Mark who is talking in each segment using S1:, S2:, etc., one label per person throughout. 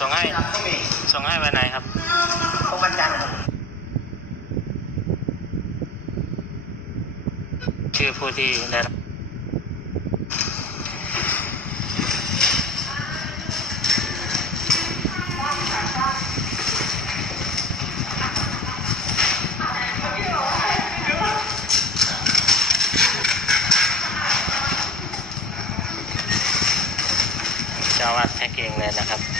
S1: ส่งให้
S2: ครับไม่มี
S1: ส่งให้วันไหนครับ
S2: ตรงวันจันทร์ครับ
S1: ชื่อผู้ที่ได้รับเจ้าอาวาดแพ็กเองเลยนะครับ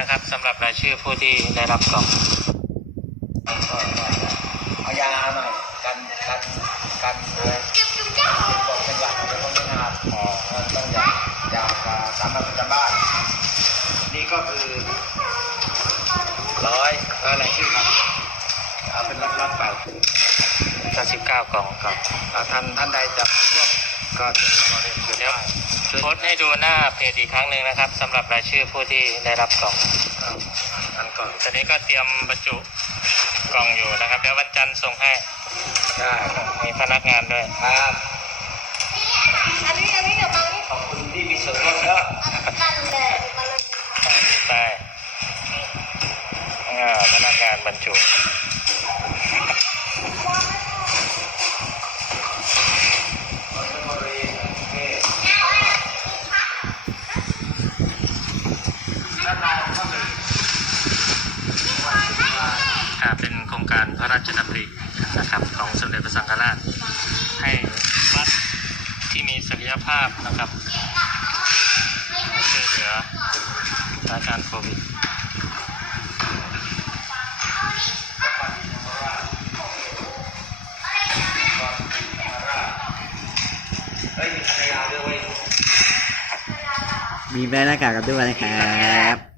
S1: นะครับสำหรับรายชื่อผู้ที่ได้รับกล่อง
S2: เอายาหน่อยกันกันกันอะไรบอกเป็นหวัดอะไรพวกนี้นะครับ
S1: อ๋อ
S2: เออต้องยายาสามัญประจำบ้าน นี่ก็คือร้อยอะไรชื่อครับเอาเป็นรับรับๆไป
S1: 99กล่องครับ
S2: อ่าท่านท่านใดจะร่วมก็จะมาเรียนเชิญ
S1: เดี๋ยว
S2: ได้
S1: โพสต์ให้ดูหน้าเพจอีกครั้งหนึ่งนะครับสำหรับรายชื่อผู้ที่ได้รับกล่อง
S2: เอาอันก่อน
S1: ตอนนี้ก็เตรียมบรรจุกล่องอยู่นะครับ เดี๋ยววันจันทร์ส่งให้
S2: ได้
S1: มีพนักงานด้วย
S2: ครับ
S3: อันนี้อันนี้เดี๋ยวมานี่
S2: ขอบคุณที่มีส่วนร่วมแล้ว
S3: กันเลยมาเลย
S1: อ่าใต้อ่าพนักงานบรรจุ
S2: กา
S1: รพระราชดำรินะครับของสมเด็จพระสังฆราช ให้วัดที่มีศักยภาพนะครับช่วยเหลือสถานการณ์โควิด
S2: มีภรรยาด้วยเว้ย
S4: มีแบรนหน้ากากกันด้วยนะครับ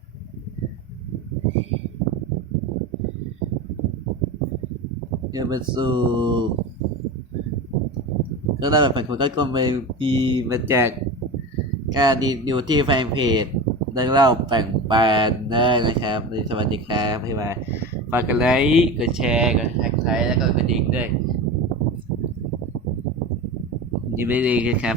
S4: เดี๋ยวมาสู่ก็ได้แบบผันคนก็กลมไปมีมาแจกการดีอยู่ที่แฟนเพจเรื่องเล่าแบ่งปันได้นะครับ สวัสดีครับพี่มาฝากกันไลค์กดแชร์กดแท็กไลค์แล้วก็กดดิ่งด้วยยินดีดีครับ